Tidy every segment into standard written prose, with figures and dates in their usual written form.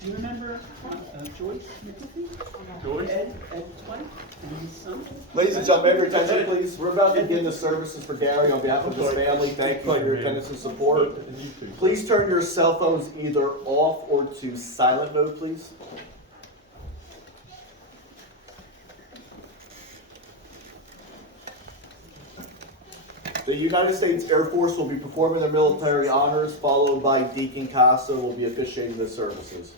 Do you remember Joyce McAfee? Joyce? Ed's wife and his son? Ladies and gentlemen, every attention please. We're about to begin the services for Gary on behalf of his family. Thank you for your attendance and support. Please turn your cell phones either off or to silent mode, please. The United States Air Force will be performing their military honors, followed by Deacon Casa will be officiating the services.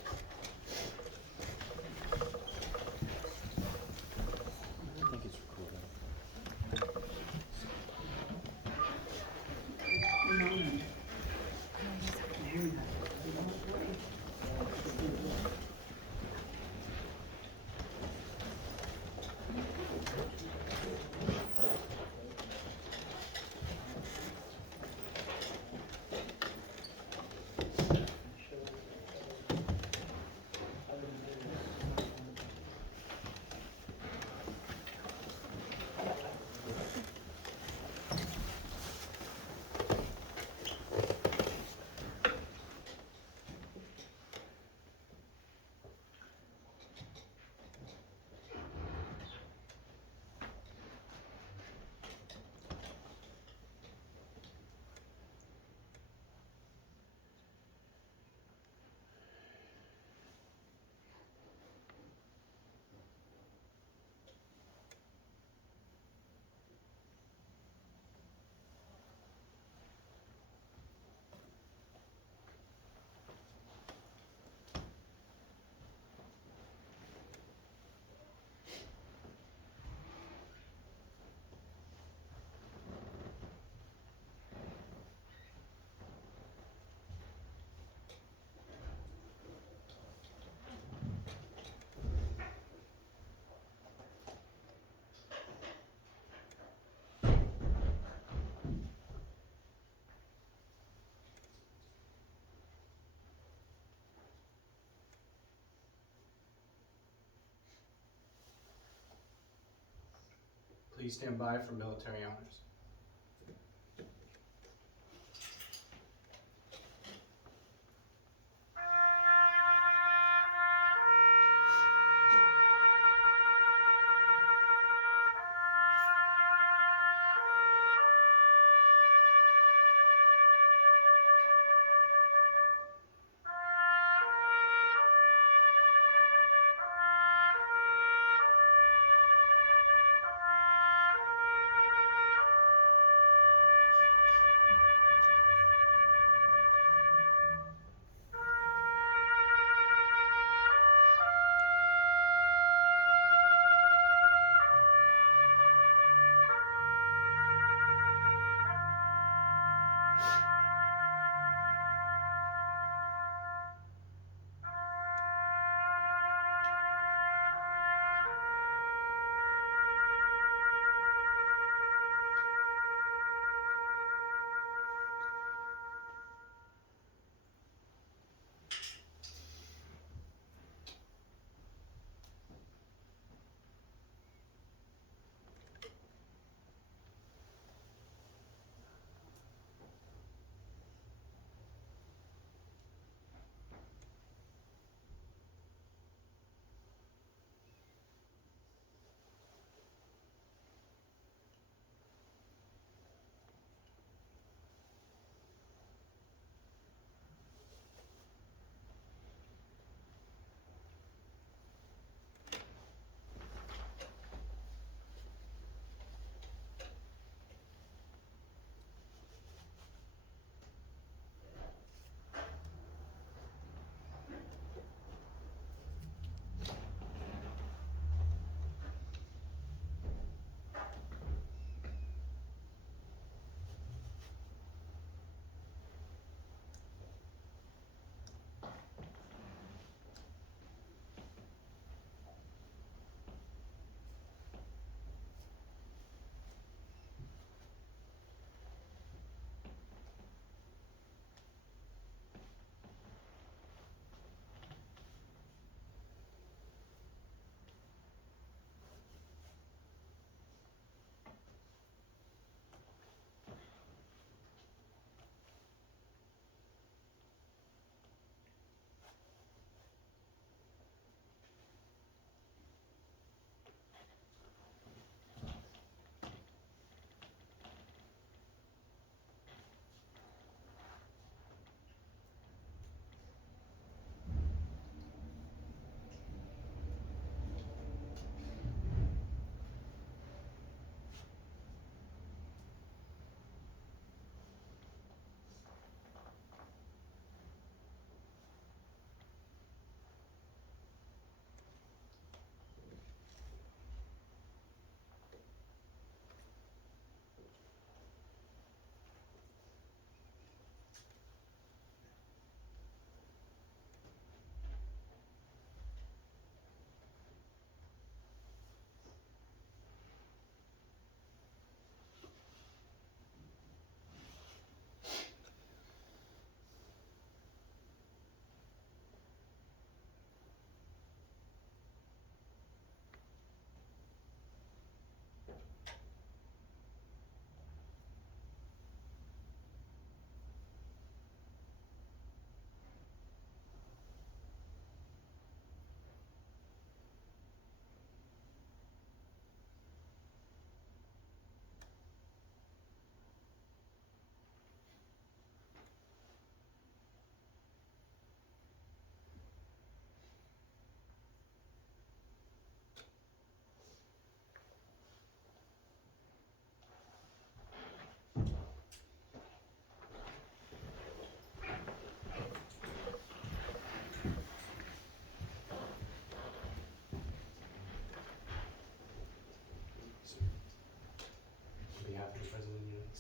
Please stand by for military honors.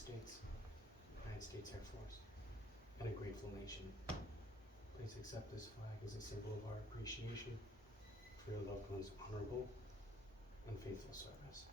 States, United States Air Force, and a grateful nation. Please accept this flag as a symbol of our appreciation for your loved one's honorable and faithful service.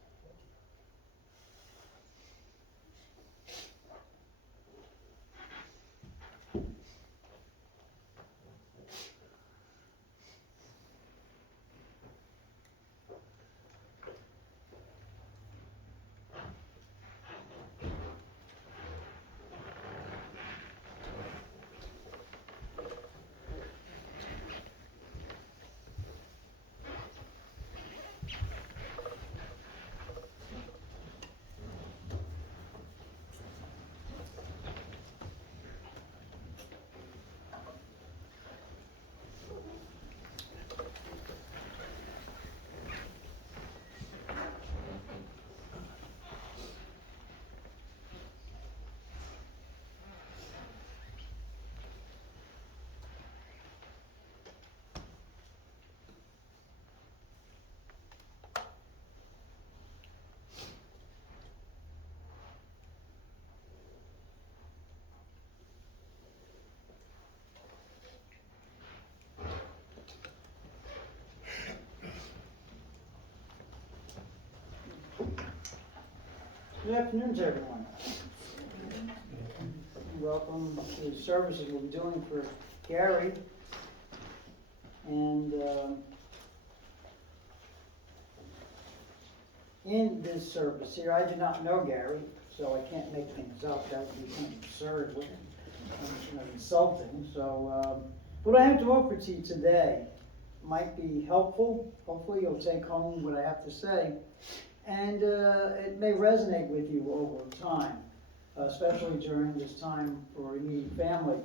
Good afternoon to everyone. Welcome to the services we'll be doing for Gary. And in this service here, I did not know Gary, so I can't make things up. That would be kind of absurd and insulting. So what I have to offer to you today might be helpful. Hopefully you'll take home what I have to say. And it may resonate with you over time, especially during this time for immediate family,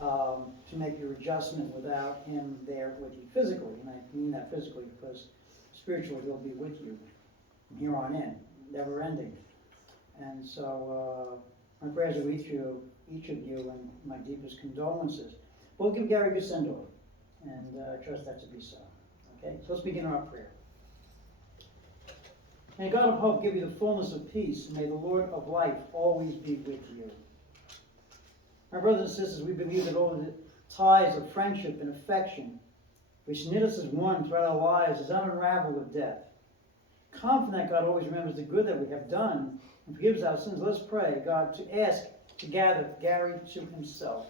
to make your adjustment without him there with you physically. And I mean that physically because spiritually he'll be with you from here on in, never ending. And so my prayers are with you, each of you, and my deepest condolences. We'll give Gary a good send-off, and I trust that to be so. Okay, so let's begin our prayer. May God of hope give you the fullness of peace, and may the Lord of life always be with you. My brothers and sisters, we believe that all the ties of friendship and affection, which knit us as one throughout our lives, is unraveled with death. Confident God always remembers the good that we have done and forgives our sins, let's pray God to ask to gather Gary to himself.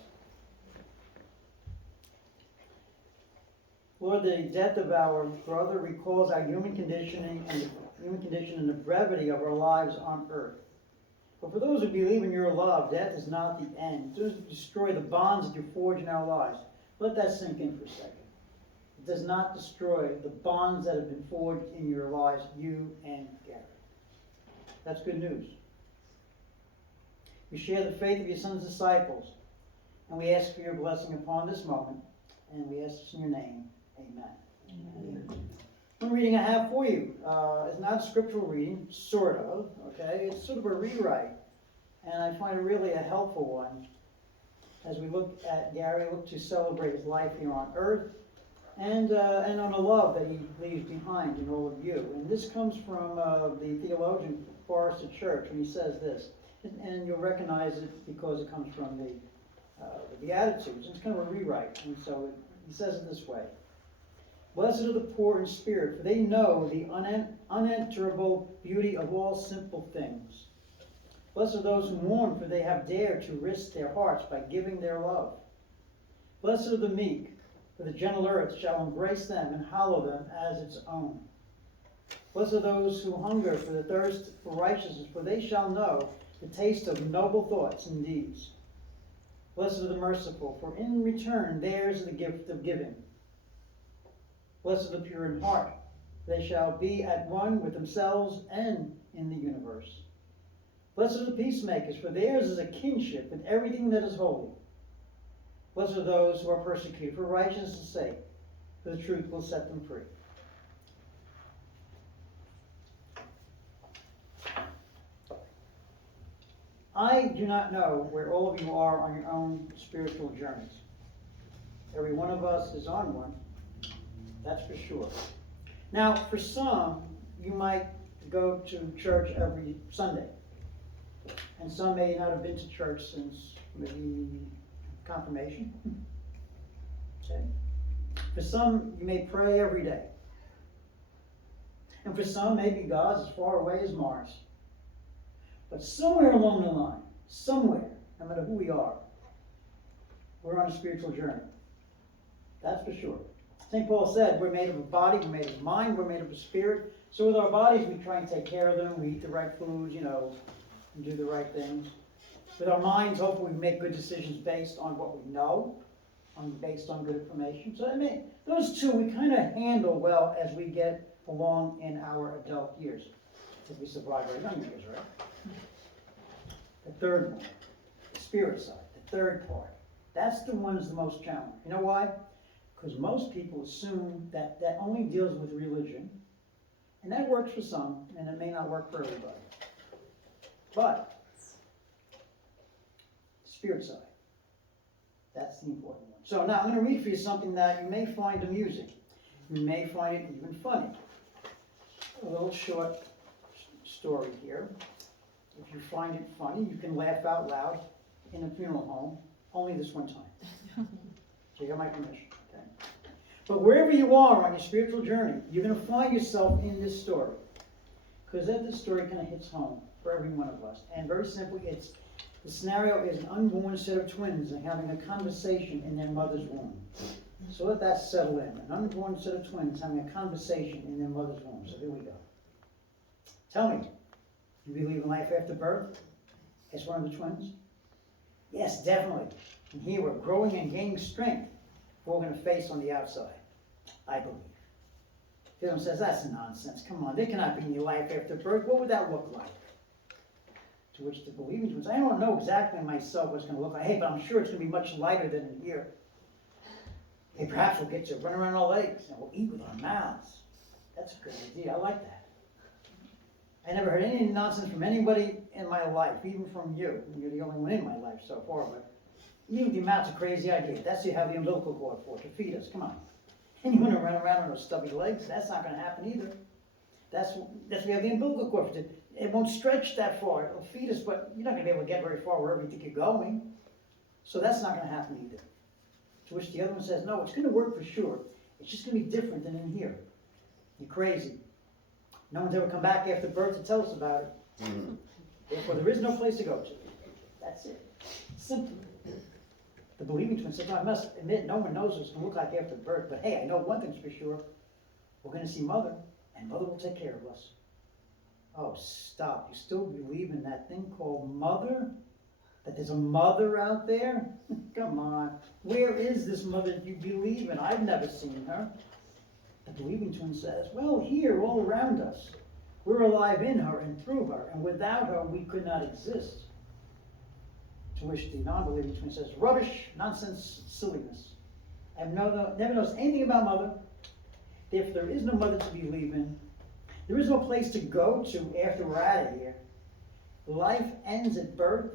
Lord, the death of our brother recalls our human condition and the brevity of our lives on earth. But for those who believe in your love, death is not the end. It doesn't destroy the bonds that you forge in our lives. Let that sink in for a second. It does not destroy the bonds that have been forged in your lives, you and Gary. That's good news. We share the faith of your son's disciples, and we ask for your blessing upon this moment, and we ask this in your name. Amen. Amen. One reading I have for you is not a scriptural reading, sort of, okay? It's sort of a rewrite, and I find it really a helpful one as we look at Gary, look to celebrate his life here on earth, and on the love that he leaves behind in all of you. And this comes from the theologian Poinsett Church, and he says this, and you'll recognize it because it comes from the Beatitudes. It's kind of a rewrite, and so he says it this way. Blessed are the poor in spirit, for they know the unenterable beauty of all simple things. Blessed are those who mourn, for they have dared to risk their hearts by giving their love. Blessed are the meek, for the gentle earth shall embrace them and hallow them as its own. Blessed are those who hunger for the thirst for righteousness, for they shall know the taste of noble thoughts and deeds. Blessed are the merciful, for in return theirs is the gift of giving. Blessed are the pure in heart, for they shall be at one with themselves and in the universe. Blessed are the peacemakers, for theirs is a kinship with everything that is holy. Blessed are those who are persecuted for righteousness' sake, for the truth will set them free. I do not know where all of you are on your own spiritual journeys. Every one of us is on one, that's for sure. Now, for some, you might go to church every Sunday. And some may not have been to church since maybe confirmation. Okay. For some, you may pray every day. And for some, maybe God's as far away as Mars. But somewhere along the line, somewhere, no matter who we are, we're on a spiritual journey. That's for sure. St. Paul said, we're made of a body, we're made of a mind, we're made of a spirit. So with our bodies, we try and take care of them, we eat the right foods, and do the right things. With our minds, hopefully we make good decisions based on what we know, based on good information. So those two we kind of handle well as we get along in our adult years. If we survive our young years, right? The third one, the spirit side, the third part. That's the one that's the most challenging. You know why? Because most people assume that that only deals with religion, and that works for some, and it may not work for everybody. But, spirit side, that's the important one. So now I'm going to read for you something that you may find amusing. You may find it even funny. A little short story here. If you find it funny, you can laugh out loud in a funeral home, only this one time. So you got my permission, okay? But wherever you are on your spiritual journey, you're going to find yourself in this story. Because this story kind of hits home for every one of us. And very simply, the scenario is an unborn set of twins and having a conversation in their mother's womb. So let that settle in. An unborn set of twins having a conversation in their mother's womb. So here we go. Tell me, you believe in life after birth? As one of the twins? Yes, definitely. And here we're growing and gaining strength for what we're going to face on the outside. I believe. The other one says, that's nonsense. Come on, there cannot be any life after birth. What would that look like? To which the believing twins, I don't know exactly myself what it's going to look like. Hey, but I'm sure it's going to be much lighter than in here. Hey, perhaps we'll get to run around our legs and we'll eat with our mouths. That's a good idea. I like that. I never heard any nonsense from anybody in my life, even from you. You're the only one in my life so far, but even with your mouth's a crazy idea. That's what you have the umbilical cord for, to feed us. Come on. And you want to run around on those stubby legs? That's not going to happen either. That's what we have the umbilical cord for. It won't stretch that far. It'll feed us, but you're not going to be able to get very far wherever you think you're going. So that's not going to happen either. To which the other one says, no, it's going to work for sure. It's just going to be different than in here. You're crazy. No one's ever come back after birth to tell us about it. Mm-hmm. Therefore, there is no place to go to. That's it. Simple. The believing twin said, no, I must admit, no one knows what it's going to look like after birth. But hey, I know one thing's for sure. We're going to see Mother, and Mother will take care of us. Oh, stop. You still believe in that thing called Mother? That there's a mother out there? Come on. Where is this mother that you believe in? I've never seen her. The believing twin says, well, here, all around us. We're alive in her and through her, and without her, we could not exist. To which the non-believing twin says, rubbish, nonsense, silliness. I've never noticed anything about Mother. If there is no mother to believe in, there is no place to go to after we're out of here. Life ends at birth.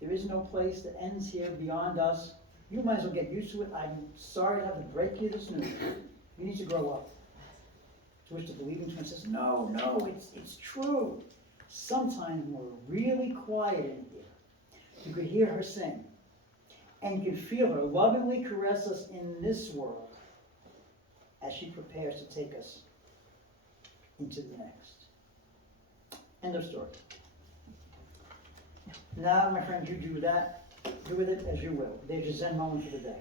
There is no place that ends here beyond us. You might as well get used to it. I'm sorry to have to break you this news. You need to grow up. To which the believing twin says, no, it's true. Sometimes when we're really quiet in here, you could hear her sing. And you could feel her lovingly caress us in this world as she prepares to take us into the next. End of story. Now, my friends, you do that. Do with it as you will. There's your Zen moment for the day.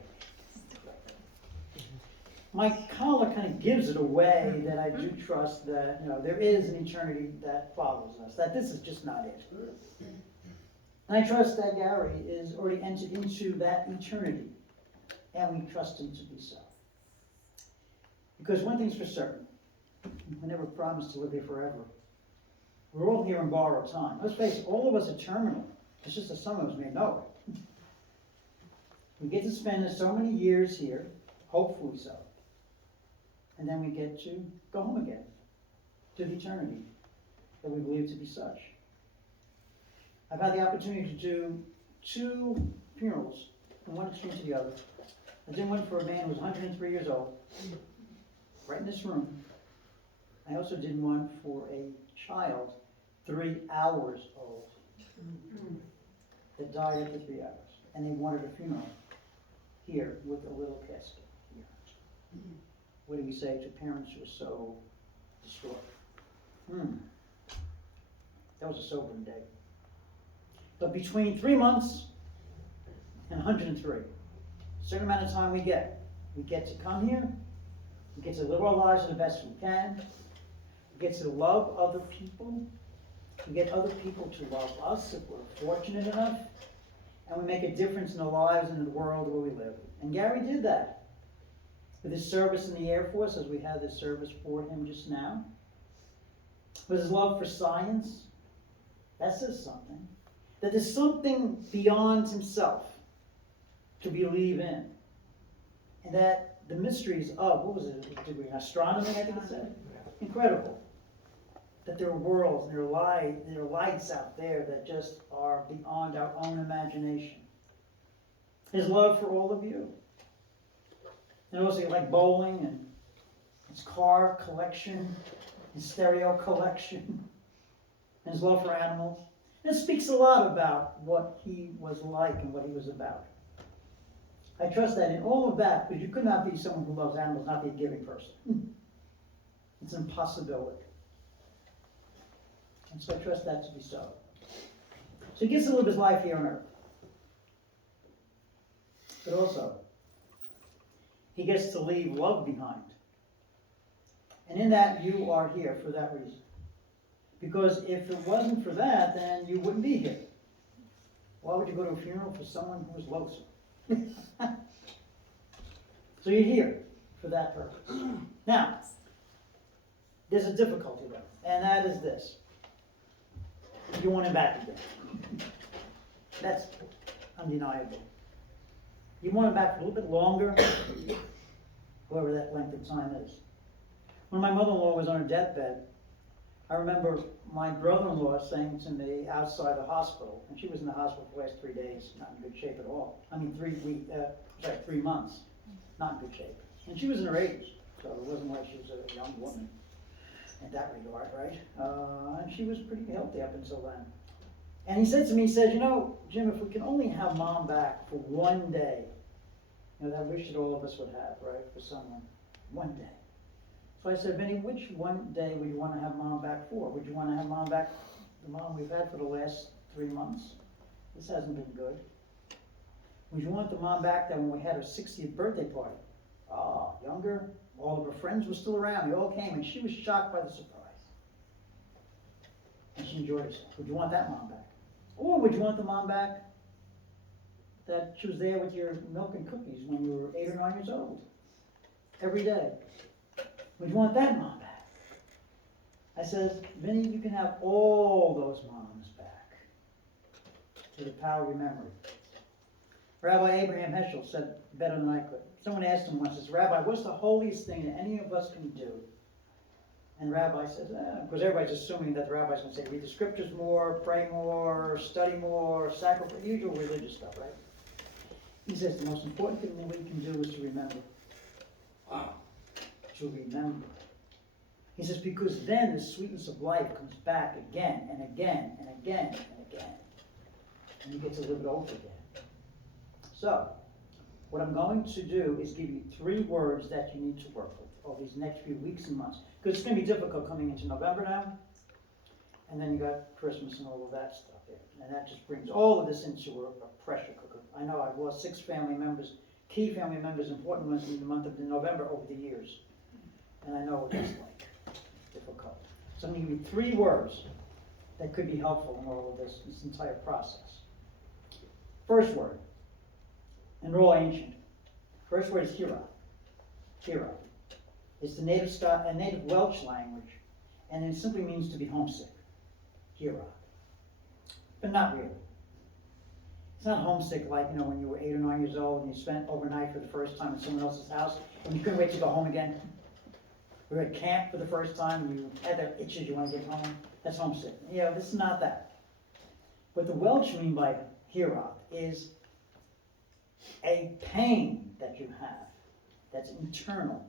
My collar kind of gives it away that I do trust that there is an eternity that follows us, that this is just not it. And I trust that Gary is already entered into that eternity, and we trust him to be so. Because one thing's for certain, we never promised to live here forever. We're all here in borrowed time. Let's face it, all of us are terminal. It's just that some of us may know it. We get to spend so many years here, hopefully so. And then we get to go home again, to the eternity that we believe to be such. I've had the opportunity to do 2 funerals from one extreme to the other. I did one for a man who was 103 years old, right in this room. I also did one for a child, 3 hours old. that died after 3 hours. And they wanted a funeral here with a little casket here. What do we say to parents who are so distraught? That was a sobering day. But between 3 months and 103, a certain amount of time we get to come here, we get to live our lives the best we can, we get to love other people, we get other people to love us if we're fortunate enough, and we make a difference in the lives and in the world where we live. And Gary did that with his service in the Air Force, as we had this service for him just now. With his love for science, that says something. That there's something beyond himself to believe in. And that the mysteries of, what was it, astronomy, I think it said? Incredible. That there are worlds, there are lights out there that just are beyond our own imagination. His love for all of you. And also, he liked bowling and his car collection, his stereo collection, and his love for animals. And it speaks a lot about what he was like and what he was about. I trust that in all of that, because you could not be someone who loves animals, not be a giving person. It's an impossibility. And so I trust that to be so. So he gets to live his life here on earth. But also, he gets to leave love behind. And in that, you are here for that reason. Because if it wasn't for that, then you wouldn't be here. Why would you go to a funeral for someone who was loathsome? So you're here for that purpose. Now, there's a difficulty though, and that is this. You want him back again. That's undeniable. You want him back for a little bit longer, however that length of time is. When my mother-in-law was on her deathbed, I remember my brother-in-law saying to me outside the hospital, and she was in the hospital for the last 3 days, not in good shape at all. I mean, 3 months, not in good shape. And she was in her 80s, so it wasn't like she was a young woman in that regard, right? And she was pretty healthy up until then. And he said to me, he said, you know, Jim, if we can only have Mom back for 1 day, you know, that wish that all of us would have, right, for someone, 1 day. So I said, Vinny, which 1 day would you want to have Mom back for? Would you want to have Mom back, the Mom we've had for the last 3 months? This hasn't been good. Would you want the Mom back that when we had her 60th birthday party? Younger, all of her friends were still around, they all came, and she was shocked by the surprise. And she enjoyed herself. Would you want that Mom back? Or would you want the Mom back that she was there with your milk and cookies when you were 8 or 9 years old? Every day. Would you want that Mom back? I says, Vinny, you can have all those moms back to the power of your memory. Rabbi Abraham Heschel said better than I could. Someone asked him once, says, Rabbi, what's the holiest thing that any of us can do? And Rabbi says, because everybody's assuming that the rabbi's going to say, read the scriptures more, pray more, study more, sacrifice, usual religious stuff, right? He says, the most important thing that we can do is to remember. To remember. He says, because then the sweetness of life comes back again and again and again and again. And you get to live it over again. So, what I'm going to do is give you 3 words that you need to work with over these next few weeks and months. Because it's going to be difficult coming into November now. And then you got Christmas and all of that stuff there. And that just brings all of this into a pressure cooker. I know I've lost 6 family members, key family members, important ones in the month of November over the years. And I know what that's like. Difficult. So I'm going to give you 3 words that could be helpful in all of this entire process. First word. And they're all ancient. First word is hira. Hira. It's the native Welsh language, and it simply means to be homesick. Hira. But not really. It's not homesick like, you know, when you were 8 or 9 years old and you spent overnight for the first time in someone else's house and you couldn't wait to go home again. You were at camp for the first time and you had that itches, you want to get home. That's homesick. Yeah, this is not that. What the Welsh mean by hira is a pain that you have that's internal,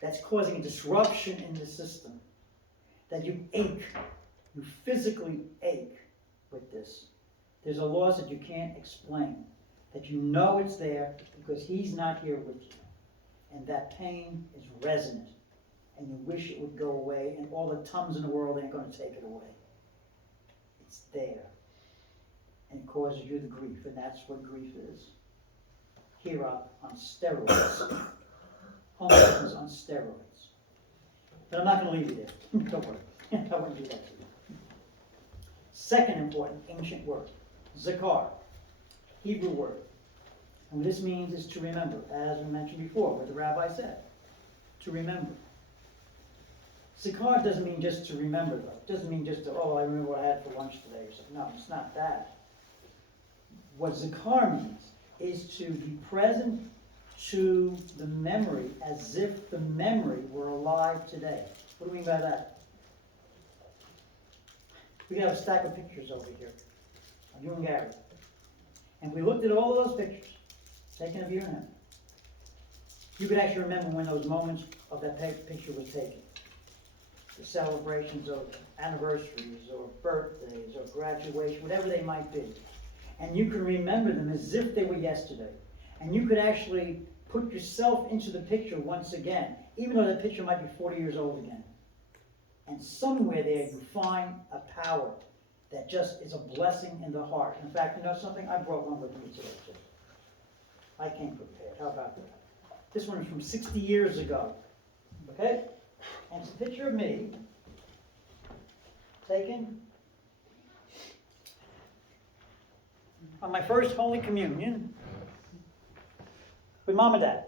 that's causing a disruption in the system, that you ache, you physically ache with this. There's a loss that you can't explain, that you know it's there because he's not here with you. And that pain is resonant, and you wish it would go away, and all the Tums in the world ain't going to take it away. It's there, and it causes you the grief, and that's what grief is. Here on steroids. Homelessness on steroids. But I'm not going to leave you there. Don't worry. I wouldn't do that to you. Second important ancient word, zakar, Hebrew word. And what this means is to remember, as we mentioned before, what the rabbi said, to remember. Zakar doesn't mean just to remember, though. It doesn't mean just to, oh, I remember what I had for lunch today or something. No, it's not that. What zakar means is to be present to the memory as if the memory were alive today. What do we mean by that? We have a stack of pictures over here of you and Gary. And if we looked at all of those pictures, taken of you and him, you could actually remember when those moments of that picture was taken. The celebrations of anniversaries or birthdays or graduation, whatever they might be. And you can remember them as if they were yesterday. And you could actually put yourself into the picture once again, even though that picture might be 40 years old again. And somewhere there you find a power that just is a blessing in the heart. In fact, you know something? I brought one with me today too. I came prepared. How about that? This one is from 60 years ago. Okay? And it's a picture of me taken on my first Holy Communion with Mom and Dad.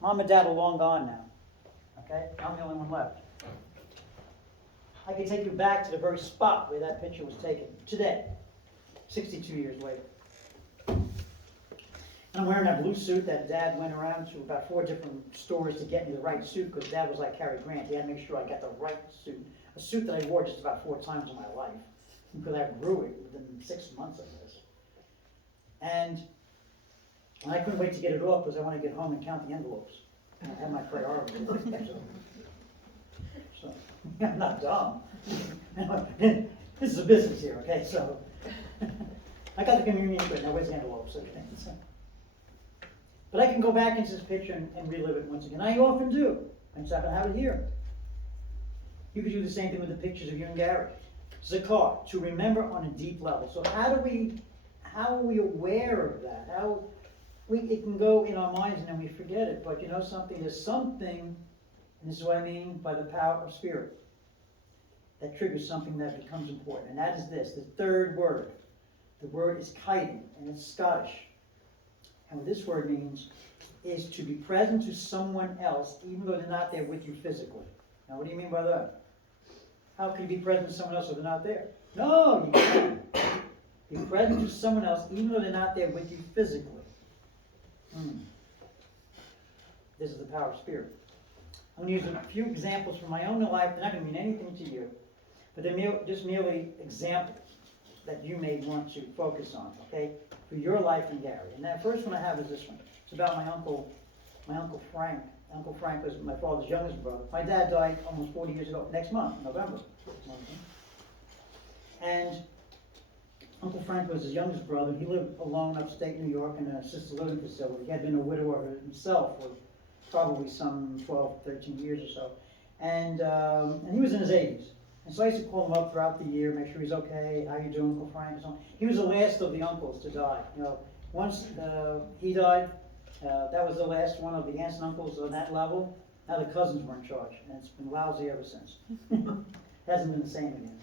Mom and Dad are long gone now. Okay? I'm the only one left. I can take you back to the very spot where that picture was taken today, 62 years later. And I'm wearing that blue suit that Dad went around to about 4 different stores to get me the right suit, because Dad was like Cary Grant. He had to make sure I got the right suit. A suit that I wore just about 4 times in my life, because I grew it within 6 months of this. And I couldn't wait to get it off because I want to get home and count the envelopes. And I had my priorities. So I'm not dumb. This is a business here, okay? So I got the communion good. Now where's the envelopes? Okay. So, but I can go back into this picture and relive it once again. I often do. I just happen to have it here. You could do the same thing with the pictures of you and Gary. Zakar, to remember on a deep level. So how are we aware of that? It can go in our minds and then we forget it. But you know something? There's something, and this is what I mean by the power of spirit, that triggers something that becomes important. And that is this, the third word. The word is kiting, and it's Scottish. And what this word means is to be present to someone else, even though they're not there with you physically. Now, what do you mean by that? How can you be present to someone else if they're not there? No, you can't. Be present to someone else, even though they're not there with you physically. This is the power of spirit. I'm going to use a few examples from my own life. They're not going to mean anything to you, but they're just merely examples that you may want to focus on, okay, for your life and Gary. And that first one I have is this one. It's about my uncle Frank. Uncle Frank was my father's youngest brother. My dad died almost 40 years ago, next month, November. And Uncle Frank was his youngest brother. He lived alone upstate New York in an assisted living facility. He had been a widower himself for probably some 12, 13 years or so. And he was in his 80s. And so I used to call him up throughout the year, make sure he's okay, how you doing, Uncle Frank, and so on. He was the last of the uncles to die. You know, once he died, that was the last one of the aunts and uncles on that level. Now the cousins were in charge, and it's been lousy ever since. Hasn't been the same again.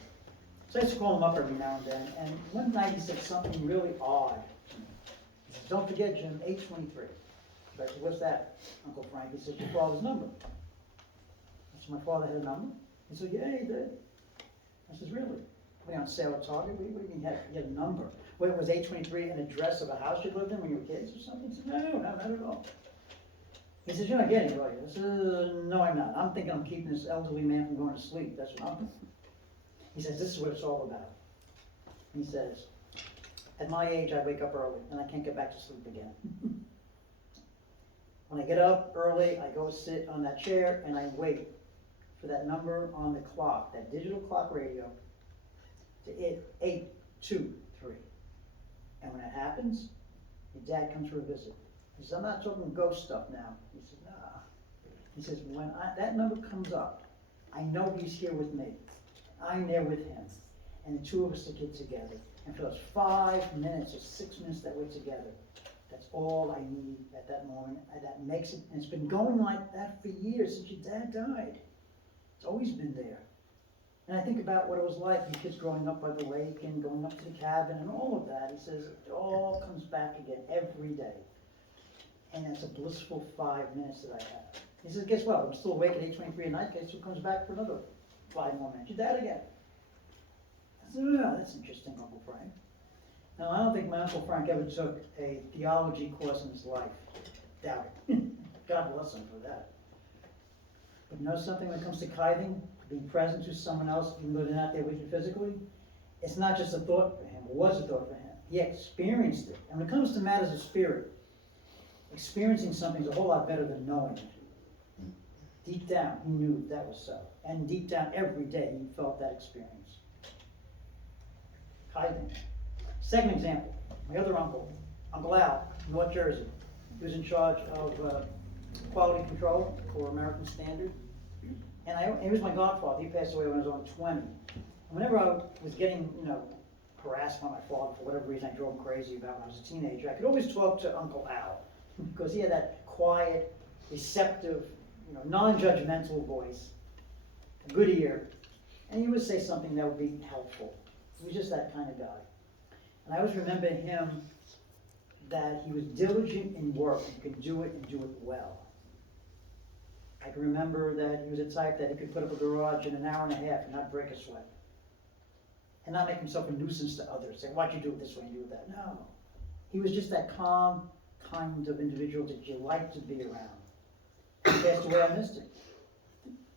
So I used to call him up every now and then, and one night he said something really odd to me. He said, "Don't forget, Jim, 823. So I said, "What's that, Uncle Frank?" He said, "Your father's number." I said, "My father had a number?" He said, "Yeah, he did." I said, "Really? We on sale at Target? What do you mean he had a number? What, it was 823 an address of a house you lived in when you were kids or something?" He said, No, not at all. He said, "You're not getting it, right?" I said, "No, I'm not. I'm thinking I'm keeping this elderly man from going to sleep. That's what I'm thinking." He says, "This is what it's all about." He says, "At my age, I wake up early, and I can't get back to sleep again. When I get up early, I go sit on that chair, and I wait for that number on the clock, that digital clock radio, to 8 2, 3. And when that happens, your dad comes for a visit. He says, I'm not talking ghost stuff now. He says, nah. He says, when that number comes up, I know he's here with me. I'm there with him. And the two of us to get together. And for those 5 minutes or 6 minutes that we're together, that's all I need at that moment. And that makes it, and it's been going like that for years since your dad died. It's always been there. And I think about what it was like, the kids growing up by the lake and going up to the cabin and all of that. He says it all comes back again every day. And it's a blissful 5 minutes that I have. He says, guess what? I'm still awake at 8:23 at night. Guess who comes back for another 5 more minutes? Your dad again. I said, oh, that's interesting, Uncle Frank. Now, I don't think my Uncle Frank ever took a theology course in his life. Doubt it. God bless him for that. But you know something when it comes to tithing? Being present to someone else, even though they're not there with you physically, it's not just a thought for him, it was a thought for him. He experienced it. And when it comes to matters of spirit, experiencing something is a whole lot better than knowing it. Deep down, he knew that was so. And deep down, every day, he felt that experience. Tithing. Second example, my other uncle, Uncle Al, North Jersey. He was in charge of quality control for American Standard. And he was my godfather. He passed away when I was only 20. And whenever I was getting, harassed by my father for whatever reason I drove him crazy about when I was a teenager, I could always talk to Uncle Al because he had that quiet, receptive, non-judgmental voice, a good ear, and he would say something that would be helpful. He was just that kind of guy. And I always remember him that he was diligent in work. He could do it and do it well. I can remember that he was a type that he could put up a garage in an hour and a half and not break a sweat. And not make himself a nuisance to others, say, why'd you do it this way and do it that? No. He was just that calm kind of individual that you like to be around. He passed away, I missed it.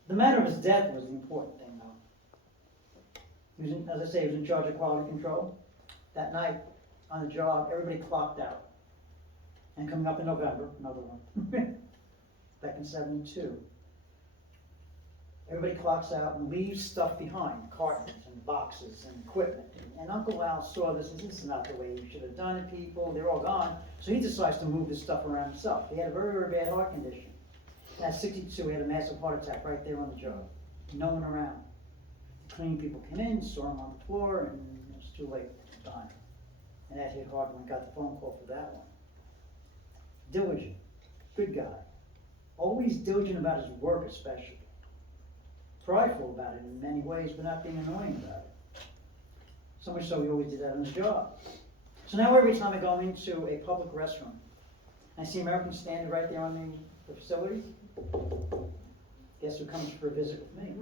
The matter of his death was the important thing, though. He was as I say, he was in charge of quality control. That night, on the job, everybody clocked out. And coming up in November, another one, back in 72, everybody clocks out and leaves stuff behind, cartons and boxes and equipment. And Uncle Al saw this, and this is not the way you should have done it, people. They're all gone. So he decides to move this stuff around himself. He had a very, very bad heart condition. At 62, he had a massive heart attack right there on the job. No one around. The cleaning people came in, saw him on the floor, and it was too late to die. And that hit hard when we got the phone call for that one. Diligent, good guy. Always diligent about his work especially. Prideful about it in many ways, but not being annoying about it. So much so he always did that on his job. So now every time I go into a public restroom, I see American Standard right there on the facility. Guess who comes for a visit with me?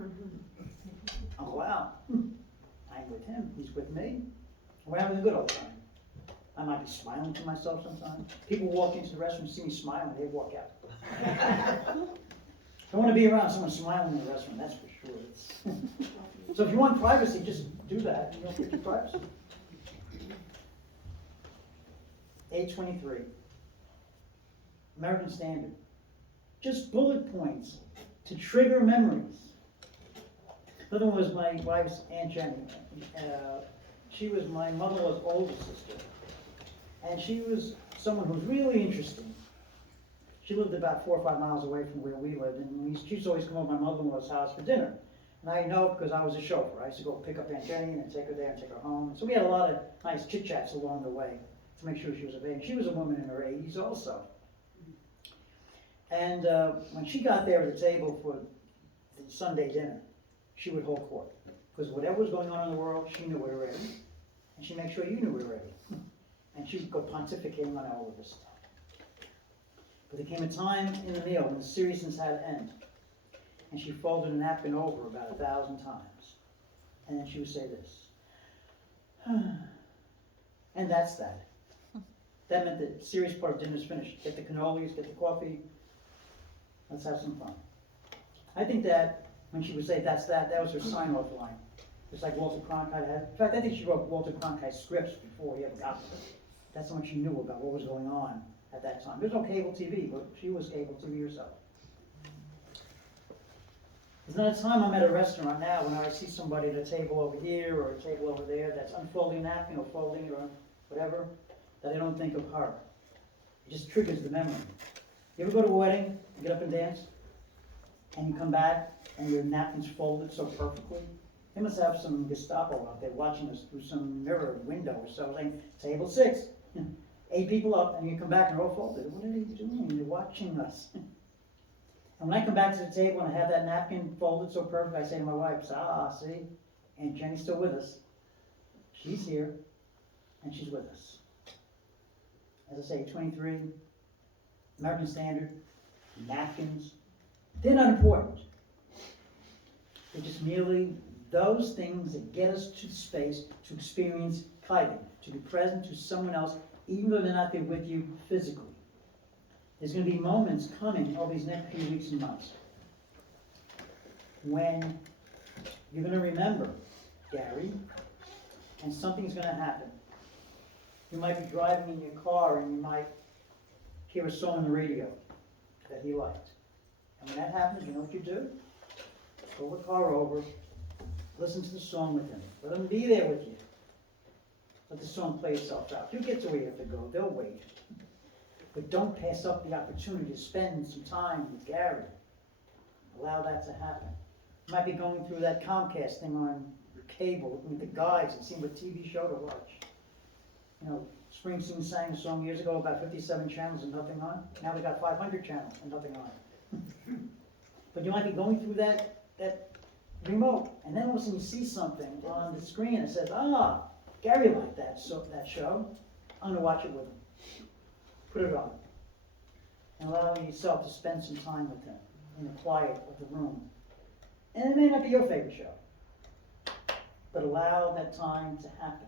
Uncle Al. I'm with him, he's with me. We're having a good old time. I might be smiling to myself sometimes. People walk into the restroom, see me smiling, they walk out. I want to be around someone smiling in the restroom, that's for sure. So if you want privacy, just do that, and you'll get your privacy. 823. American Standard. Just bullet points to trigger memories. Another one was my wife's Aunt Jenny. She was my mother-in-law's older sister. And she was someone who was really interesting. She lived about 4 or 5 miles away from where we lived, and she used to always come over to my mother-in-law's house for dinner. And I know because I was a chauffeur. I used to go pick up Aunt Jenny and take her there and take her home. So we had a lot of nice chit-chats along the way to make sure she was a baby. She was a woman in her 80s also. And when she got there at the table for the Sunday dinner, she would hold court. Because whatever was going on in the world, she knew we were ready. And she'd make sure you knew we were ready. And she would go pontificating on all of this stuff. But there came a time in the meal when the seriousness had to end. And she folded a napkin over about 1,000 times. And then she would say this. And that's that. That meant the serious part of dinner is finished. Get the cannolis, get the coffee. Let's have some fun. I think that when she would say that's that was her sign-off line. Just like Walter Cronkite had. In fact, I think she wrote Walter Cronkite's scripts before he ever got them. That's how much she knew about what was going on at that time. There's no cable TV, but she was cable TV herself. There's not a time I'm at a restaurant now when I see somebody at a table over here or a table over there that's unfolding a napkin or folding it or whatever, that I don't think of her. It just triggers the memory. You ever go to a wedding, and get up and dance, and you come back and your napkin's folded so perfectly? They must have some Gestapo out there watching us through some mirror window or so, saying, table 6, 8 people up, and you come back and they're all folded. What are they doing? They're watching us. And when I come back to the table and I have that napkin folded so perfect, I say to my wife, see, Aunt Jenny's still with us. She's here, and she's with us. As I say, 23, American Standard, napkins, they're not important. They're just merely those things that get us to space to experience kindness, to be present to someone else, even though they're not there with you physically. There's going to be moments coming over these next few weeks and months when you're going to remember Gary, and something's going to happen. You might be driving in your car and you might hear a song on the radio that he liked. And when that happens, you know what you do? Pull the car over, listen to the song with him. Let him be there with you. Let the song play itself out. You get to where you have to go, they'll wait. But don't pass up the opportunity to spend some time with Gary. Allow that to happen. You might be going through that Comcast thing on your cable, looking at the guides and seeing what TV show to watch. You know, Springsteen sang a song years ago about 57 channels and nothing on. Now we got 500 channels and nothing on. But you might be going through that remote, and then all of a sudden you see something on the screen that says, Gary liked that show. I'm going to watch it with him. Put it on. And allow yourself to spend some time with him in the quiet of the room. And it may not be your favorite show, but allow that time to happen.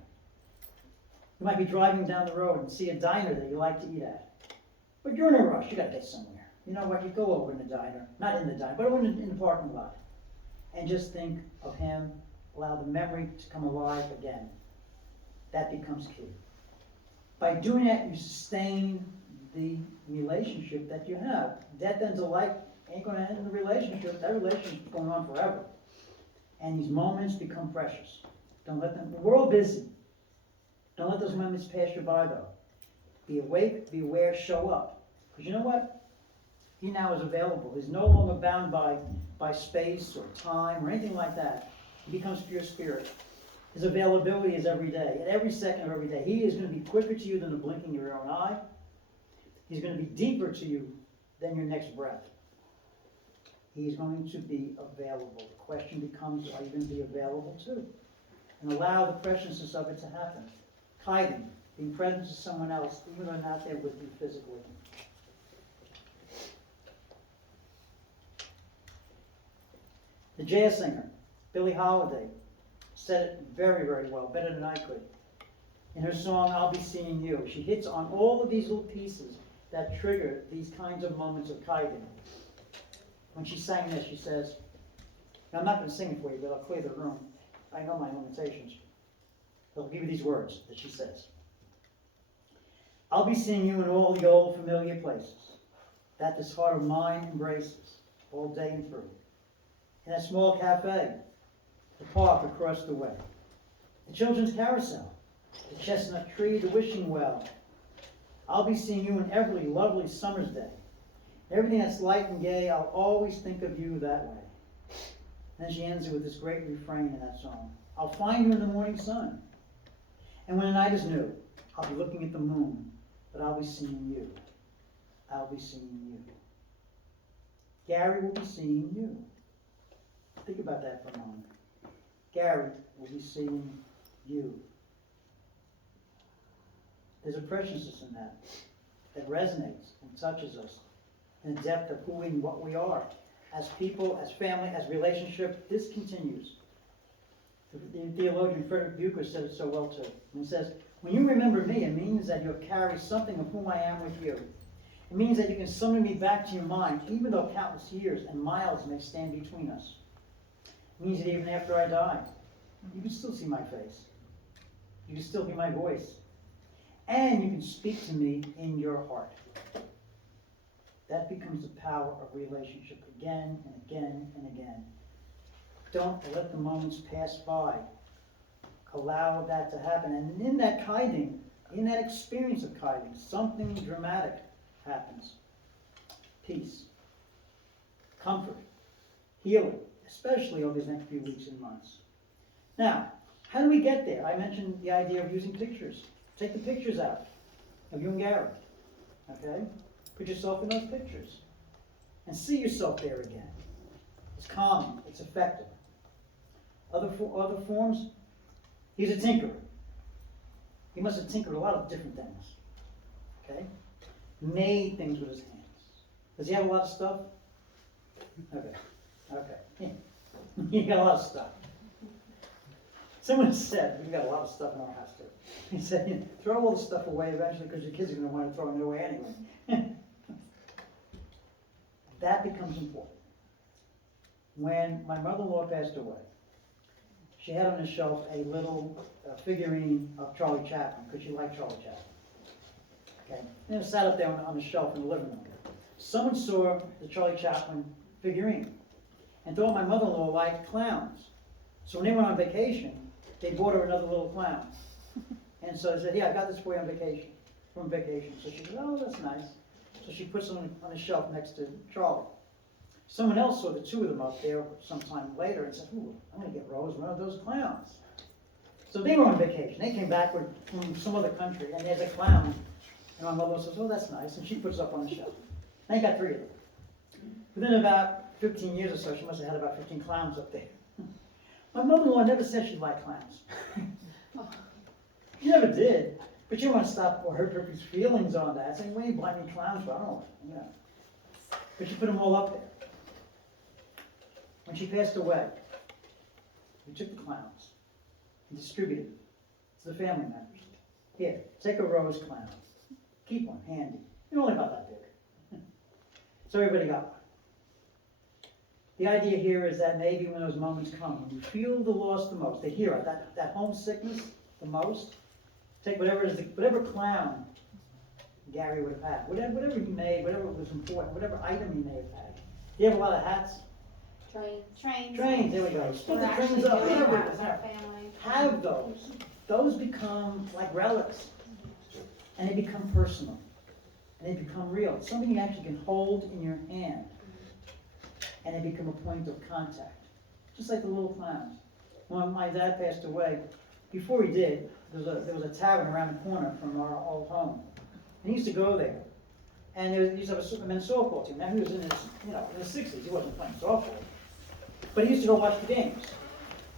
You might be driving down the road and see a diner that you like to eat at. But you're in a rush, you gotta get somewhere. You know what, you go over in the diner, not in the diner, but over in the parking lot. And just think of him, allow the memory to come alive again. That becomes key. By doing that, you sustain the relationship that you have. Death ends of life ain't going to end the relationship. That relationship is going on forever. And these moments become precious. Don't let them, we're all busy. Don't let those moments pass you by though. Be awake, be aware, show up. Because you know what? He now is available. He's no longer bound by space or time or anything like that. He becomes pure spirit. His availability is every day, at every second of every day. He is going to be quicker to you than the blinking of your own eye. He's going to be deeper to you than your next breath. He's going to be available. The question becomes, are you going to be available too? And allow the preciousness of it to happen. Hiding, being present to someone else, even though they're not there with you physically. The jazz singer, Billie Holiday, said it very, very well, better than I could. In her song, I'll Be Seeing You, she hits on all of these little pieces that trigger these kinds of moments of hiding. When she sang this, she says, now I'm not going to sing it for you, but I'll clear the room. I know my limitations. But I'll give you these words that she says. I'll be seeing you in all the old familiar places that this heart of mine embraces all day and through. In that small cafe, the park across the way, the children's carousel, the chestnut tree, the wishing well. I'll be seeing you in every lovely summer's day. Everything that's light and gay, I'll always think of you that way. And then she ends it with this great refrain in that song. I'll find you in the morning sun. And when the night is new, I'll be looking at the moon, but I'll be seeing you. I'll be seeing you. Gary will be seeing you. Think about that for a moment. Gary will be seeing you. There's a preciousness in that resonates and touches us in the depth of who and what we are. As people, as family, as relationship, this continues. The theologian Frederick Bucher said it so well too. And he says, when you remember me, it means that you'll carry something of whom I am with you. It means that you can summon me back to your mind, even though countless years and miles may stand between us. It means that even after I die, you can still see my face. You can still hear my voice. And you can speak to me in your heart. That becomes the power of relationship again and again and again. Don't let the moments pass by. Allow that to happen. And in that kinding, in that experience of kinding, something dramatic happens. Peace, comfort, healing, especially over these next few weeks and months. Now, how do we get there? I mentioned the idea of using pictures. Take the pictures out of you and Gary. Okay? Put yourself in those pictures. And see yourself there again. It's calming. It's effective. Other forms, he's a tinkerer. He must have tinkered a lot of different things. Okay? Made things with his hands. Does he have a lot of stuff? Okay. He got a lot of stuff. Someone said, we've got a lot of stuff in our house too. He said, throw all the stuff away eventually because your kids are going to want to throw it away anyway. That becomes important. When my mother-in-law passed away, she had on the shelf a little figurine of Charlie Chaplin because she liked Charlie Chaplin. Okay, and it sat up there on the shelf in the living room. Someone saw the Charlie Chaplin figurine and thought my mother-in-law liked clowns. So when they went on vacation, they bought her another little clown. And so they said, yeah, I got this for you on vacation, from vacation. So she said, oh, that's nice. So she puts them on the shelf next to Charlie. Someone else saw the two of them up there sometime later and said, ooh, I'm going to get Rose one of those clowns. So they were on vacation. They came back from some other country, and there's a clown. And my mother says, oh, that's nice. And she puts it up on the shelf. And they got 3 of them. Within about 15 years or so, she must have had about 15 clowns up there. My mother-in-law never said she liked clowns. She never did. But you don't want to stop or hurt her feelings on that. Saying, well, you buy me clowns, but I don't want them. You know. But she put them all up there. When she passed away, we took the clowns and distributed them to the family members. Here, take a Rose clown. Keep one handy. They're only about that big. So everybody got one. The idea here is that maybe when those moments come, when you feel the loss the most, the hero, that homesickness the most, take whatever it is, whatever clown Gary would have had, whatever he made, whatever was important, whatever item he may have had. Do you have a lot of hats? Trains. There we go. Put We're the actually trains up. doing Whatever that it is. with our family. Have those. Those become like relics. And they become personal. And they become real. It's something you actually can hold in your hand. And they become a point of contact. Just like the little clowns. When my dad passed away, before he did, there was a tavern around the corner from our old home. And he used to go there. And he used to have a men's softball team. Now he was in his 60s. He wasn't playing softball. But he used to go watch the games.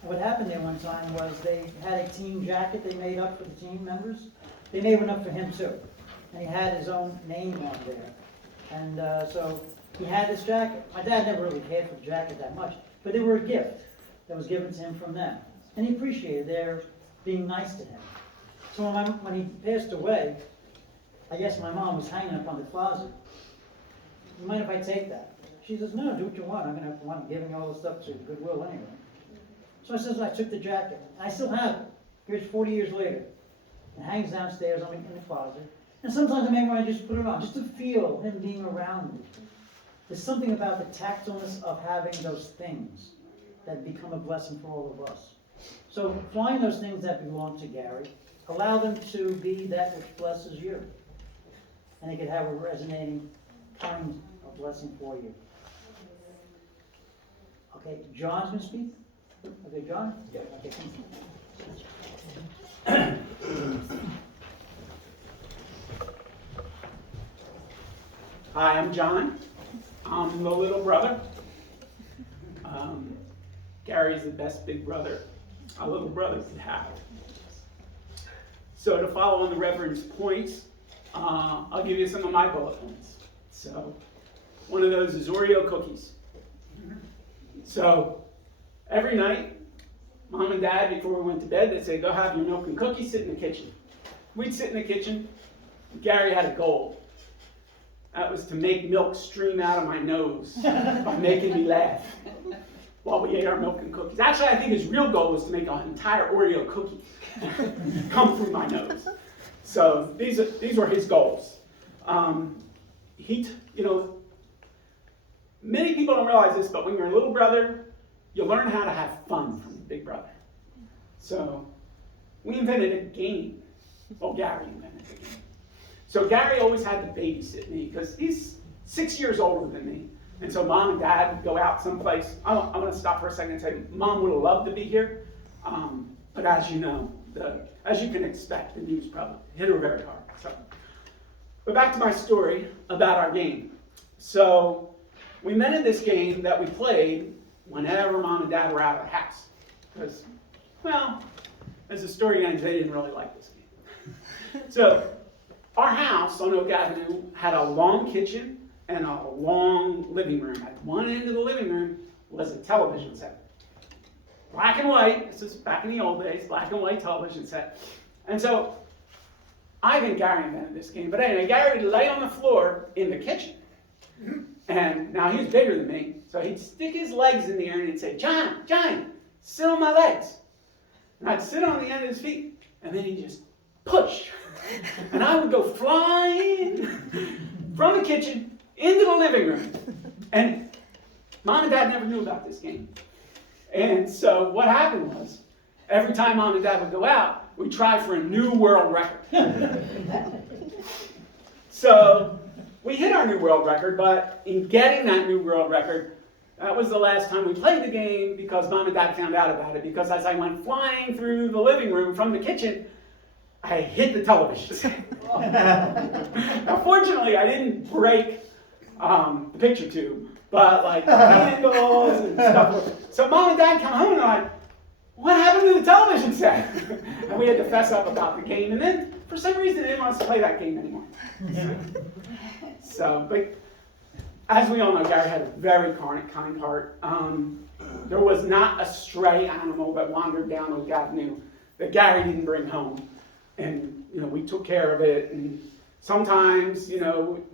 And what happened there one time was they had a team jacket they made up for the team members. They made one up for him too. And he had his own name on there. And so he had this jacket. My dad never really cared for the jacket that much, but they were a gift that was given to him from them. And he appreciated their being nice to him. So when he passed away, I guess my mom was hanging up on the closet. You mind if I take that? She says, no, do what you want. I'm going to want giving all this stuff to Goodwill anyway. So I took the jacket. I still have it. Here's 40 years later. It hangs downstairs in the closet. And sometimes I may want to just put it on, just to feel him being around me. There's something about the tactfulness of having those things that become a blessing for all of us. So find those things that belong to Gary. Allow them to be that which blesses you. And it could have a resonating kind of blessing for you. Okay, John's going to speak? Okay, John? Yeah. Okay, thank you. Hi, I'm John. I'm the little brother. Gary's the best big brother a little brother could have. So to follow on the Reverend's points, I'll give you some of my bullet points. So one of those is Oreo cookies. So every night, Mom and Dad, before we went to bed, they'd say, go have your milk and cookies, sit in the kitchen. We'd sit in the kitchen. Gary had a goal. That was to make milk stream out of my nose by making me laugh while we ate our milk and cookies. Actually, I think his real goal was to make an entire Oreo cookie come through my nose. So these were his goals. Many people don't realize this, but when you're a little brother, you learn how to have fun from Big Brother. So we invented a game. Well, Gary invented the game. So Gary always had to babysit me because he's 6 years older than me. And so Mom and Dad would go out someplace. I want to stop for a second and say, Mom would have loved to be here. But as you know, as you can expect, the news probably hit her very hard. So, but back to my story about our game. So we invented this game that we played whenever Mom and Dad were out of the house. Because, well, as the story ends, they didn't really like this game. So our house on Oak Avenue had a long kitchen and a long living room. At one end of the living room was a television set. Black and white, this is back in the old days, black and white television set. And so, I think Gary invented this game, but anyway, Gary would lay on the floor in the kitchen. And now he was bigger than me, so he'd stick his legs in the air and he'd say, Johnny, sit on my legs. And I'd sit on the end of his feet, and then he'd just push. And I would go flying from the kitchen into the living room. And Mom and Dad never knew about this game. And so what happened was, every time Mom and Dad would go out, we'd try for a new world record. So we hit our new world record, but in getting that new world record, that was the last time we played the game because Mom and Dad found out about it. Because as I went flying through the living room from the kitchen, I hit the television. Now, fortunately, I didn't break the picture tube, but like the handles and stuff. So Mom and Dad come home and they're like, what happened to the television set? And we had to fess up about the game. And then, for some reason, they didn't want us to play that game anymore. So, but as we all know, Gary had a very kind heart. There was not a stray animal that wandered down Oak Avenue that Gary didn't bring home. And, we took care of it. And sometimes,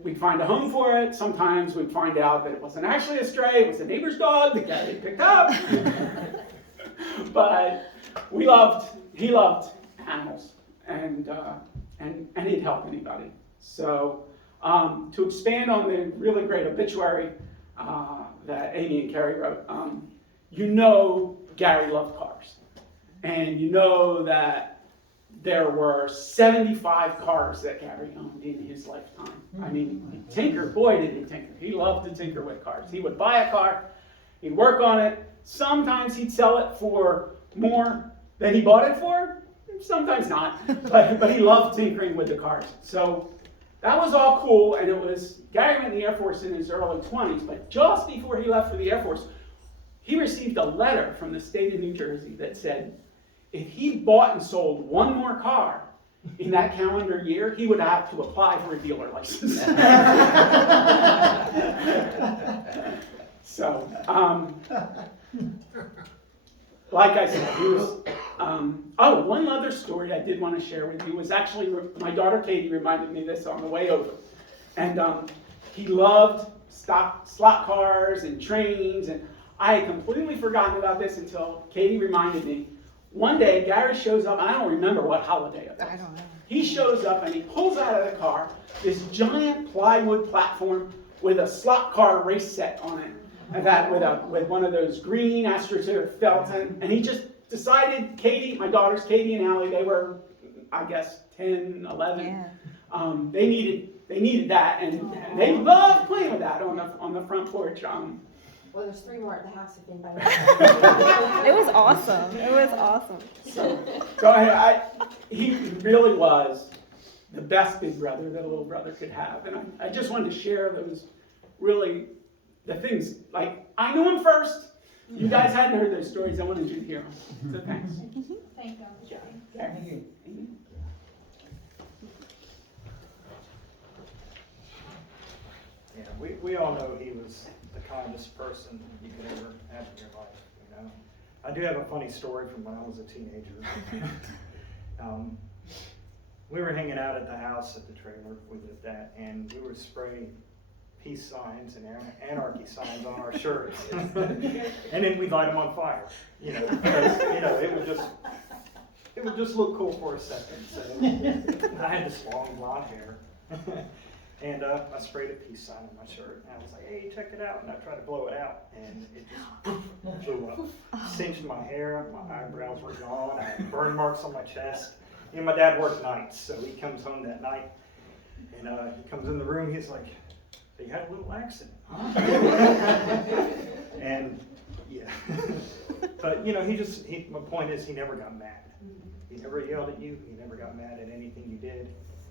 we'd find a home for it. Sometimes we'd find out that it wasn't actually a stray. It was a neighbor's dog that Gary picked up. But he loved animals. And he'd help anybody. So to expand on the really great obituary that Amy and Carrie wrote, Gary loved cars. And that there were 75 cars that Gary owned in his lifetime. I mean, tinker, boy did he tinker. He loved to tinker with cars. He would buy a car, he'd work on it. Sometimes he'd sell it for more than he bought it for. Sometimes not, but he loved tinkering with the cars. So that was all cool, and Gary went in the Air Force in his early 20s, but just before he left for the Air Force, he received a letter from the state of New Jersey that said, if he bought and sold one more car in that calendar year, he would have to apply for a dealer license. So, like I said, he was, one other story I did want to share with you was actually, my daughter Katie reminded me of this on the way over. And he loved slot cars and trains, and I had completely forgotten about this until Katie reminded me. One day, Gary shows up, and I don't remember what holiday it was. I don't know. He shows up and he pulls out of the car this giant plywood platform with a slot car race set on it. And that with one of those green AstroTurf felts. And he just decided, my daughters, Katie and Allie, they were, I guess, 10, 11. Yeah. They needed that, and they loved playing with that on the front porch. Well, there's 3 more at the house if anybody It was awesome. It was awesome. So he really was the best big brother that a little brother could have. And I just wanted to share those really, the things, like, I knew him first. You guys hadn't heard those stories. I wanted you to hear them. So thanks. Thank you. Thank you. Yeah, we all know he was the kindest person you could ever have in your life, I do have a funny story from when I was a teenager. We were hanging out at the house at the trailer we lived at, and we would spray peace signs and anarchy signs on our shirts. And then we'd light them on fire, because, it would just look cool for a second. So I had this long blonde hair. And I sprayed a peace sign on my shirt, and I was like, hey, check it out, and I tried to blow it out, and it just blew up. Singed my hair, my eyebrows were gone, I had burn marks on my chest. And my dad worked nights, so he comes home that night, and he comes in the room, he's like, so you had a little accident, huh? And, yeah. But, you know, my point is, he never got mad. He never yelled at you, he never got mad at anything you did.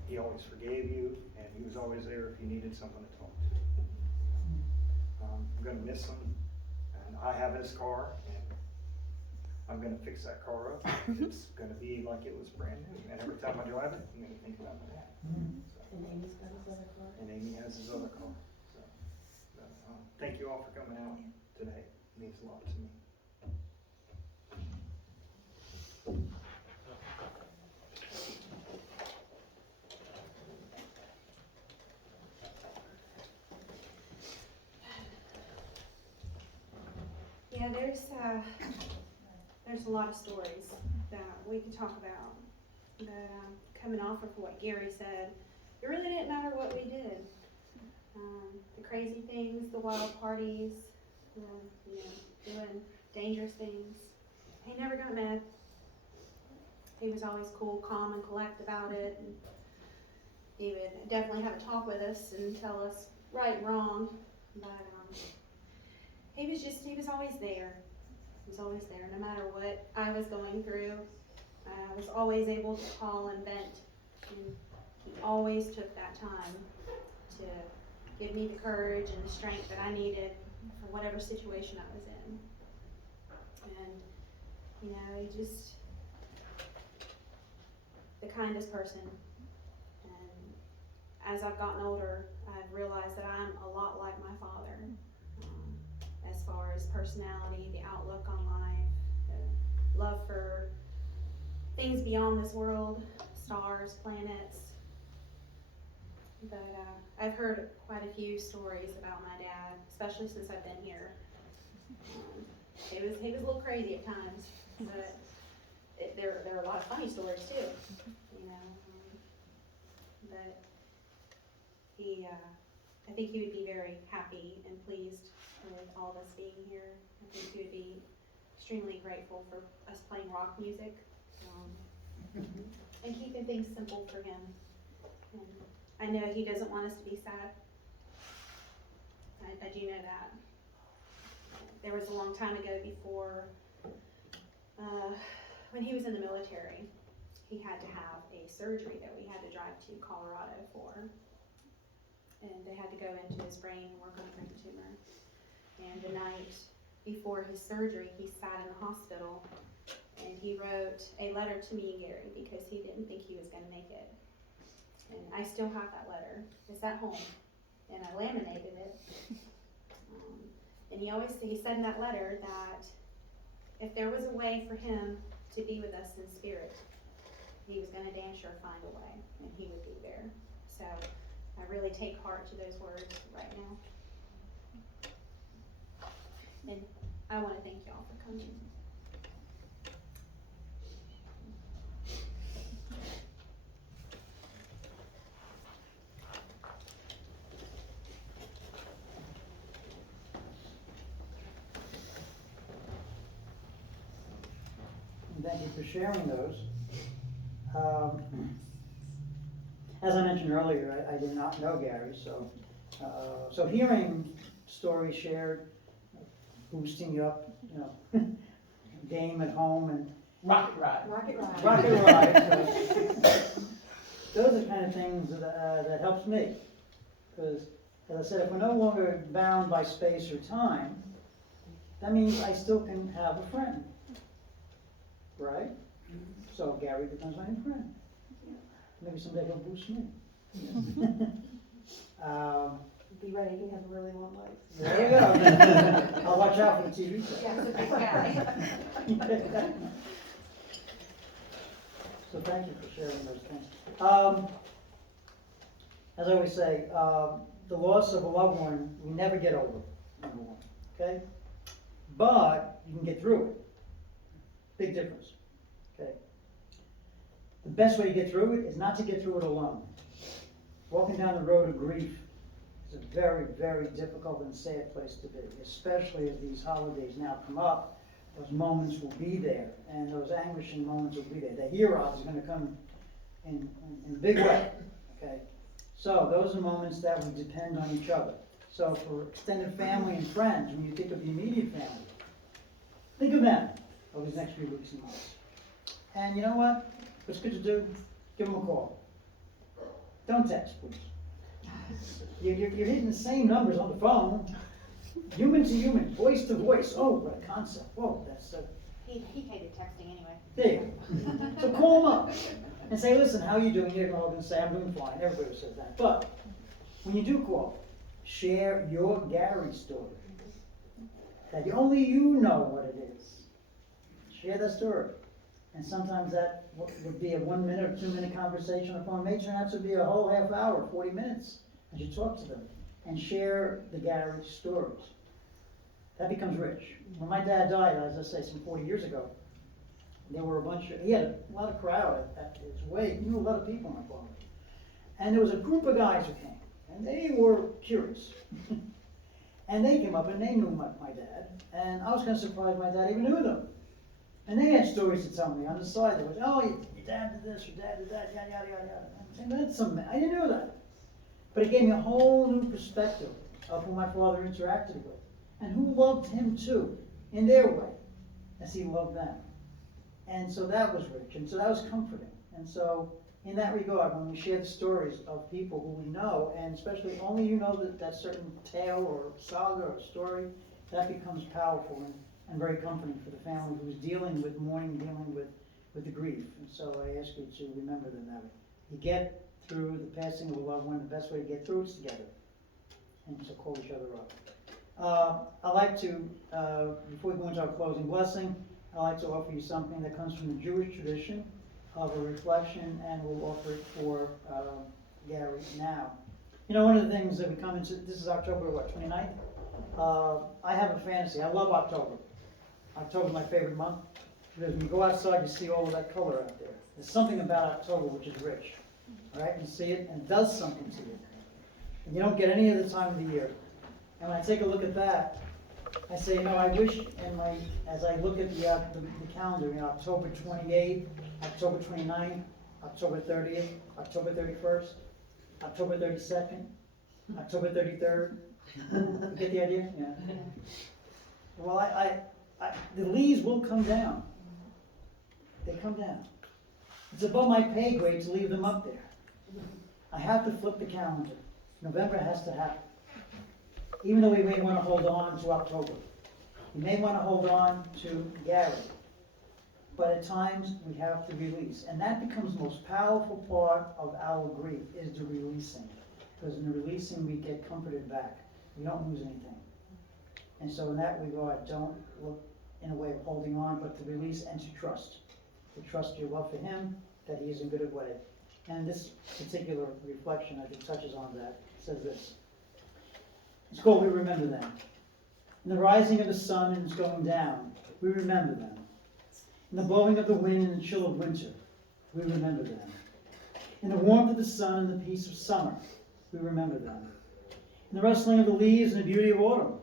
He always forgave you, and he was always there if you needed someone to talk to. I'm gonna miss him, and I have his car, and I'm gonna fix that car up. It's gonna be like it was brand new, and every time I drive it, I'm gonna think about my dad. So, And Amy's got his other car. and Amy has his other car, so. But, thank you all for coming out today, it means a lot to me. Yeah, there's a lot of stories that we could talk about. But coming off of what Gary said, it really didn't matter what we did. The crazy things, the wild parties, doing dangerous things. He never got mad. He was always cool, calm, and collect about it. And he would definitely have a talk with us and tell us right and wrong. But he was always there. He was always there, no matter what I was going through. I was always able to call and vent. And he always took that time to give me the courage and the strength that I needed for whatever situation I was in. And, he just, the kindest person. And as I've gotten older, I've realized that I'm a lot like my father. As far as personality, the outlook on life, the love for things beyond this world, stars, planets. But I've heard quite a few stories about my dad, especially since I've been here. He was a little crazy at times, but there are a lot of funny stories too, but I think he would be very happy and pleased with all of us being here. I think he would be extremely grateful for us playing rock music, and keeping things simple for him. And I know he doesn't want us to be sad. I do know that. There was a long time ago before, when he was in the military, he had to have a surgery that we had to drive to Colorado for. And they had to go into his brain and work on a brain tumor. And the night before his surgery, he sat in the hospital and he wrote a letter to me and Gary because he didn't think he was going to make it. And I still have that letter. It's at home, and I laminated it. And he said in that letter that if there was a way for him to be with us in spirit, he was going to damn sure find a way, and he would be there. So I really take heart to those words right now. And I want to thank y'all for coming. And thank you for sharing those. As I mentioned earlier, I did not know Gary, so hearing stories shared, boosting you up, game at home and Rocket ride. Rocket ride. rocket ride. Those are the kind of things that helps me, because as I said, if we're no longer bound by space or time, that means I still can have a friend, right? So Gary becomes my new friend. Maybe someday he'll boost me. Be ready to have a really long life. There you go. I'll watch out for the TV show. Yeah, it's a big guy. So thank you for sharing those things. As I always say, the loss of a loved one, we never get over, number one, okay? But you can get through it. Big difference, okay? The best way to get through it is not to get through it alone. Walking down the road of grief is a very, very difficult and sad place to be, especially as these holidays now come up. Those moments will be there, and those anguishing moments will be there. The hero is going to come in a big way, okay? So those are moments that we depend on each other. So for extended family and friends, when you think of the immediate family, think of them over these next few weeks and months. And you know what? What's good to do? Give them a call. Don't text, please. You're hitting the same numbers on the phone. Human to human, voice to voice. Oh, what a concept. Whoa, that's so. He hated texting anyway. There you go. So call them up and say, listen, how are you doing? You're all going to say, I'm doing fine. Everybody says that. But when you do call, share your Gary story. That only you know what it is. Share that story. And sometimes that would be a 1 minute or 2 minute conversation on the phone. It may turn out to be a whole half hour, 40 minutes as you talk to them. And share the Gary stories. That becomes rich. When my dad died, as I say, some 40 years ago, there were he had a lot of crowd at his wake. He knew a lot of people in my family. And there was a group of guys who came, and they were curious. And they came up and they knew my dad, and I was kind of surprised my dad even knew them. And they had stories to tell me on the side. There was, oh, your dad did this, your dad did that, yada, yada, yada, yada. I didn't know that. But it gave me a whole new perspective of who my father interacted with, and who loved him too, in their way, as he loved them. And so that was rich, and so that was comforting. And so in that regard, when we share the stories of people who we know, and especially only you know that certain tale or saga or story, that becomes powerful and very comforting for the family who's dealing with mourning, dealing with the grief. And so I ask you to remember them that you get through the passing of a loved one, the best way to get through is together. And so call each other up. I'd like to, before we go into our closing blessing, I'd like to offer you something that comes from the Jewish tradition of a reflection, and we'll offer it for Gary now. You know, one of the things that we come into, this is October, what, 29th? I have a fantasy. I love October. October's my favorite month, because when you go outside, you see all of that color out there. There's something about October which is rich. All right, you see it, and it does something to you. And you don't get any other time of the year. And when I take a look at that, I say, you know, I wish, as I look at the calendar, you know, October 28th, October 29th, October 30th, October 31st, October 32nd, October 33rd. You get the idea? Yeah. Well, the leaves will come down. They come down. It's above my pay grade to leave them up there. I have to flip the calendar. November has to happen. Even though we may want to hold on to October. We may want to hold on to Gary. But at times, we have to release. And that becomes the most powerful part of our grief, is the releasing. Because in the releasing, we get comforted back. We don't lose anything. And so in that regard, don't look in a way of holding on, but to release and to trust. To trust your love for him, that he is in good way. And this particular reflection, I think, touches on that. It says this. It's called We Remember Them. In the rising of the sun and its going down, we remember them. In the blowing of the wind and the chill of winter, we remember them. In the warmth of the sun and the peace of summer, we remember them. In the rustling of the leaves and the beauty of autumn,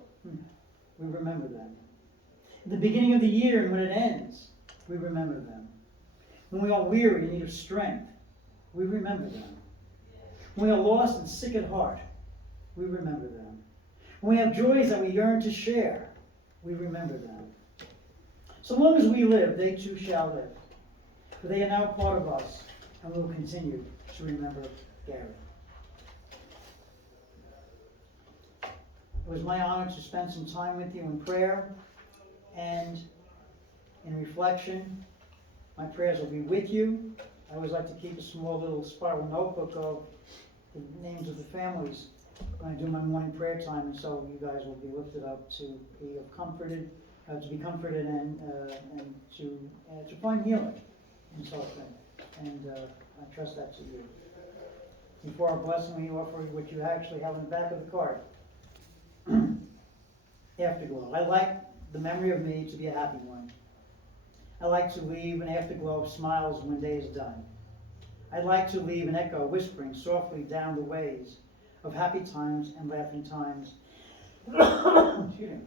we remember them. In the beginning of the year and when it ends, we remember them. When we are weary in need of strength, we remember them. When we are lost and sick at heart, we remember them. When we have joys that we yearn to share, we remember them. So long as we live, they too shall live. For they are now part of us, and we will continue to remember Gary. It was my honor to spend some time with you in prayer and in reflection. My prayers will be with you. I always like to keep a small little spiral notebook of the names of the families when I do my morning prayer time, and so you guys will be lifted up to be comforted, and to find healing in such thing. And I trust that to you. Before our blessing, we offer what you actually have on the back of the card. Afterglow. I like the memory of me to be a happy one. I like to leave an afterglow of smiles when day is done. I'd like to leave an echo whispering softly down the ways of happy times and laughing times, excuse me,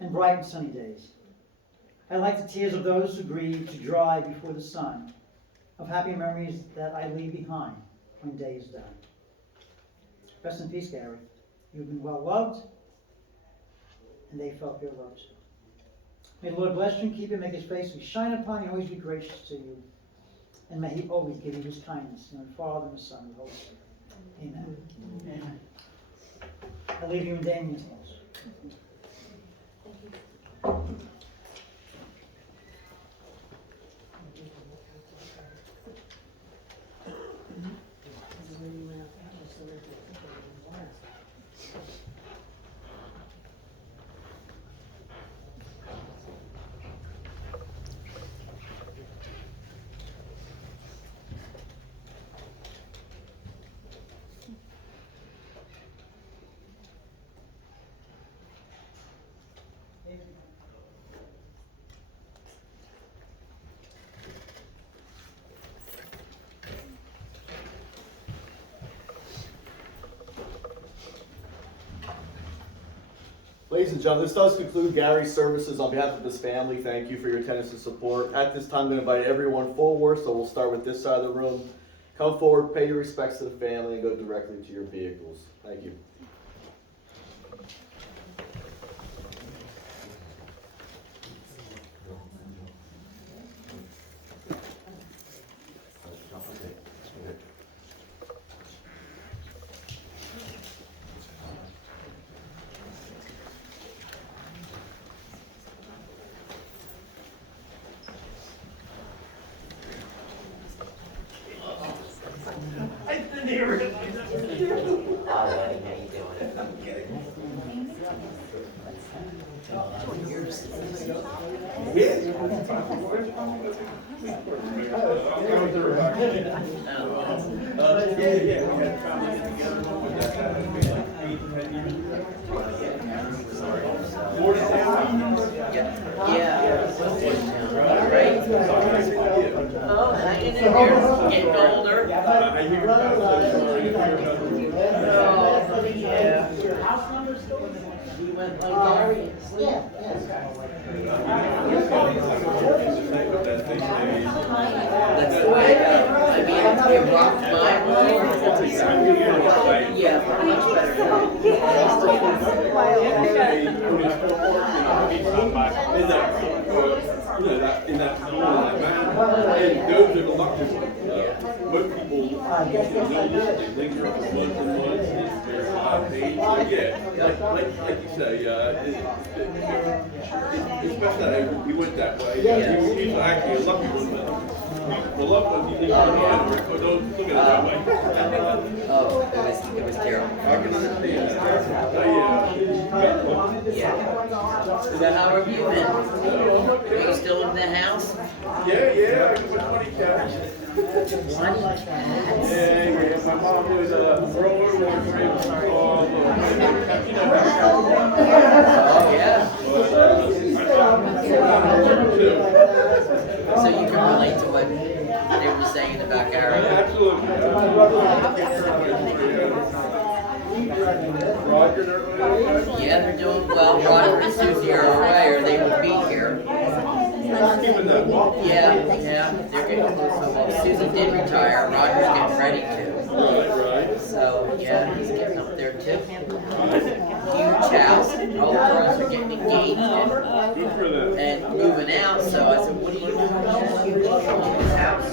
and bright and sunny days. I'd like the tears of those who grieve to dry before the sun, of happy memories that I leave behind when day is done. Rest in peace, Gary. You've been well loved, and they felt your love too. May the Lord bless you and keep you, make his face to shine upon you, and always be gracious to you. And may he always give you his kindness, in the Father, and the Son, and the Holy Spirit. Amen. Amen. I leave you in Damien's hands. Ladies and gentlemen, this does conclude Gary's services on behalf of his family. Thank you for your attendance and support. At this time, I'm going to invite everyone forward, so we'll start with this side of the room. Come forward, pay your respects to the family, and go directly to your vehicles. Thank you. We went that way. He was actually a lucky one. The luck was he didn't don't look at it that way. Oh, it was terrible. I can understand that. Yeah. So how have you been? Are you still in the house? Yeah, I got 20 cats. 20 cats? Yeah. My mom was a grower, So you can relate to what they were saying about Gary? Absolutely. Yeah, they're doing well. Roger and Susie are away, or they would be here. Yeah, they're getting close. Susan did retire. Roger's getting ready to. Right. So, yeah, he's getting up there too. Huge house. All the girls are getting engaged and moving out. So I said, what are you doing in this house?